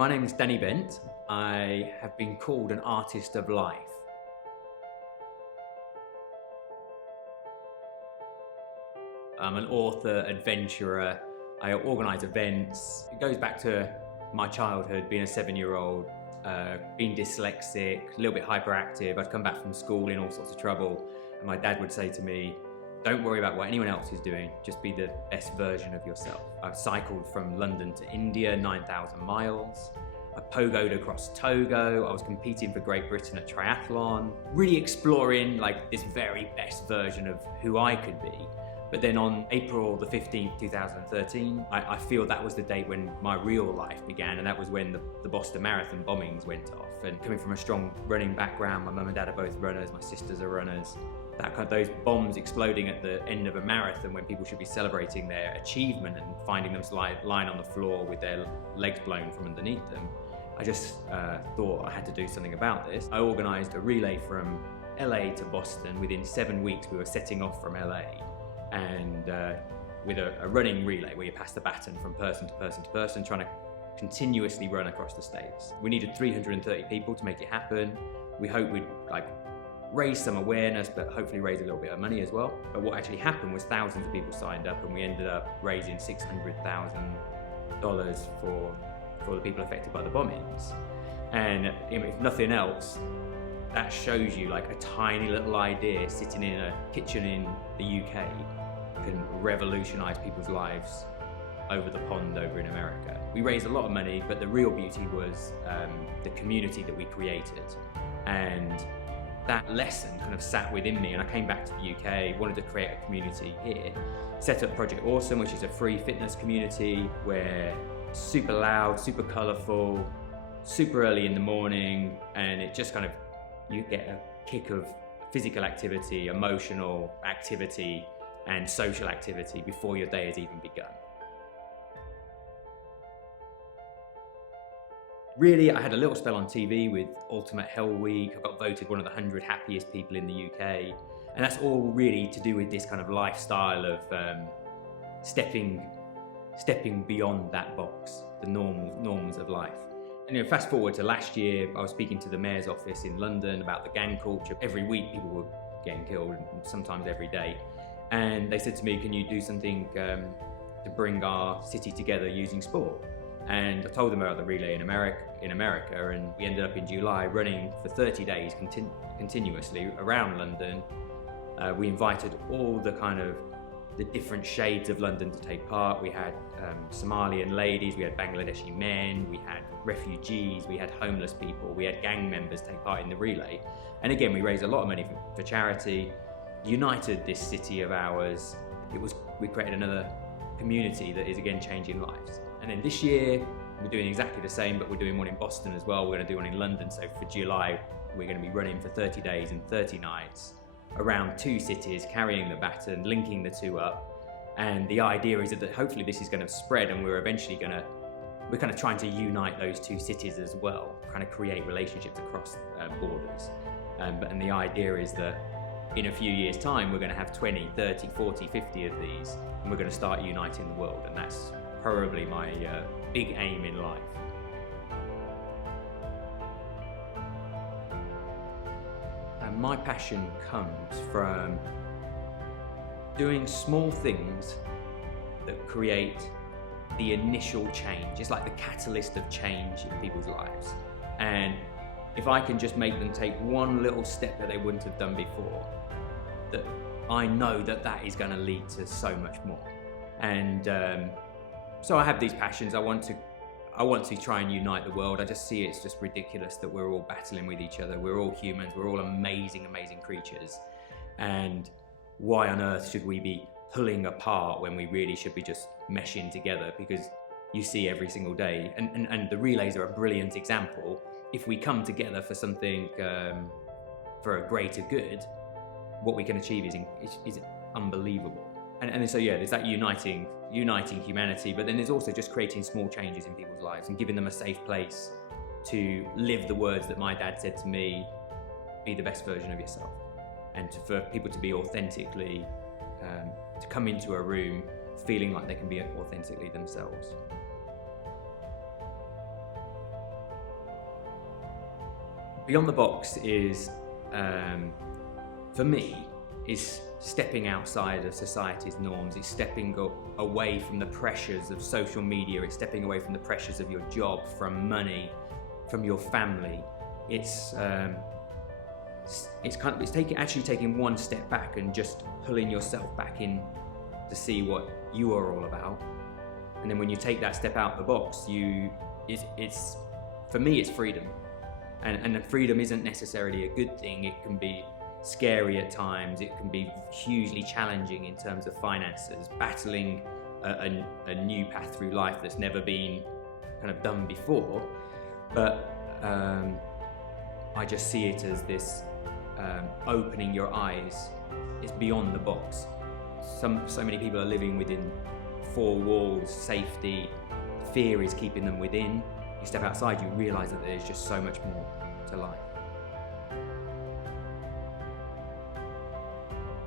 My name is Danny Bent. I have been called an artist of life. I'm an author, adventurer. I organise events. It goes back to my childhood, being a 7-year-old, being dyslexic, a little bit hyperactive. I'd come back from school in all sorts of trouble, and my dad would say to me, "Don't worry about what anyone else is doing, just be the best version of yourself." I've cycled from London to India, 9,000 miles. I pogoed across Togo. I was competing for Great Britain at triathlon, really exploring like this very best version of who I could be. But then on April the 15th, 2013, I feel that was the date when my real life began, and that was when the Boston Marathon bombings went off. And coming from a strong running background, my mum and dad are both runners, my sisters are runners. Those bombs exploding at the end of a marathon when people should be celebrating their achievement and finding them lying on the floor with their legs blown from underneath them, I just thought I had to do something about this. I organised a relay from LA to Boston. Within 7 weeks we were setting off from LA, and with a running relay where you pass the baton from person to person to person, trying to continuously run across the States. We needed 330 people to make it happen. We hoped we'd raise some awareness, but hopefully raise a little bit of money as well. But what actually happened was thousands of people signed up, and we ended up raising $600,000 for the people affected by the bombings. And if nothing else, that shows you like a tiny little idea sitting in a kitchen in the UK can revolutionise people's lives over the pond over in America. We raised a lot of money, but the real beauty was the community that we created. And that lesson kind of sat within me, and I came back to the UK, wanted to create a community here, set up Project Awesome, which is a free fitness community where super loud, super colourful, super early in the morning, and it just kind of, you get a kick of physical activity, emotional activity, and social activity before your day has even begun. Really, I had a little spell on TV with Ultimate Hell Week. I got voted one of the 100 happiest people in the UK. And that's all really to do with this kind of lifestyle of stepping beyond that box, the norms of life. And fast forward to last year, I was speaking to the mayor's office in London about the gang culture. Every week people were getting killed, and sometimes every day. And they said to me, "Can you do something to bring our city together using sport?" And I told them about the relay in America, and we ended up in July running for 30 days continuously around London. We invited all the different shades of London to take part. We had Somalian ladies, we had Bangladeshi men, we had refugees, we had homeless people, we had gang members take part in the relay. And again, we raised a lot of money for charity, united this city of ours. We created another community that is again changing lives. And then this year, we're doing exactly the same, but we're doing one in Boston as well. We're going to do one in London. So for July, we're going to be running for 30 days and 30 nights around 2 cities, carrying the baton, linking the 2 up. And the idea is that hopefully this is going to spread, and we're kind of trying to unite those 2 cities as well, kind of create relationships across borders. And the idea is that in a few years' time, we're going to have 20, 30, 40, 50 of these, and we're going to start uniting the world. And that's probably my big aim in life. And my passion comes from doing small things that create the initial change. It's like the catalyst of change in people's lives. And if I can just make them take one little step that they wouldn't have done before, that I know that is going to lead to so much more. And so I have these passions. I want to try and unite the world. I just see it's just ridiculous that we're all battling with each other. We're all humans. We're all amazing, amazing creatures. And why on earth should we be pulling apart when we really should be just meshing together? Because you see every single day, and the relays are a brilliant example. If we come together for something, for a greater good, what we can achieve is unbelievable. And so yeah, there's that uniting humanity, but then there's also just creating small changes in people's lives and giving them a safe place to live the words that my dad said to me: be the best version of yourself. And for people to be authentically, to come into a room feeling like they can be authentically themselves. beyond the box is, for me, is stepping outside of society's norms. It's stepping away from the pressures of social media. It's stepping away from the pressures of your job, from money, from your family. It's taking one step back and just pulling yourself back in to see what you are all about. And then when you take that step out the box, for me, it's freedom. And freedom isn't necessarily a good thing. It can be scary at times. It can be hugely challenging in terms of finances, battling a new path through life that's never been kind of done before. But I just see it as this opening your eyes. It's beyond the box. So many people are living within four walls, safety, fear is keeping them within. You step outside, you realise that there's just so much more to life.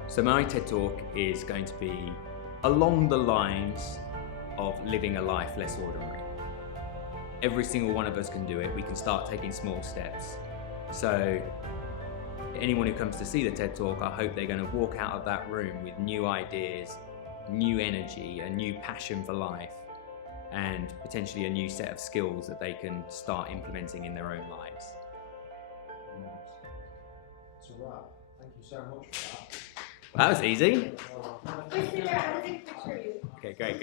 So my TED Talk is going to be along the lines of living a life less ordinary. Every single one of us can do it. We can start taking small steps. So anyone who comes to see the TED Talk, I hope they're going to walk out of that room with new ideas, new energy, a new passion for life, and potentially a new set of skills that they can start implementing in their own lives. It's a wrap. Thank you so much for that. That was easy. Just sit there, I have a big picture of you. Okay, great.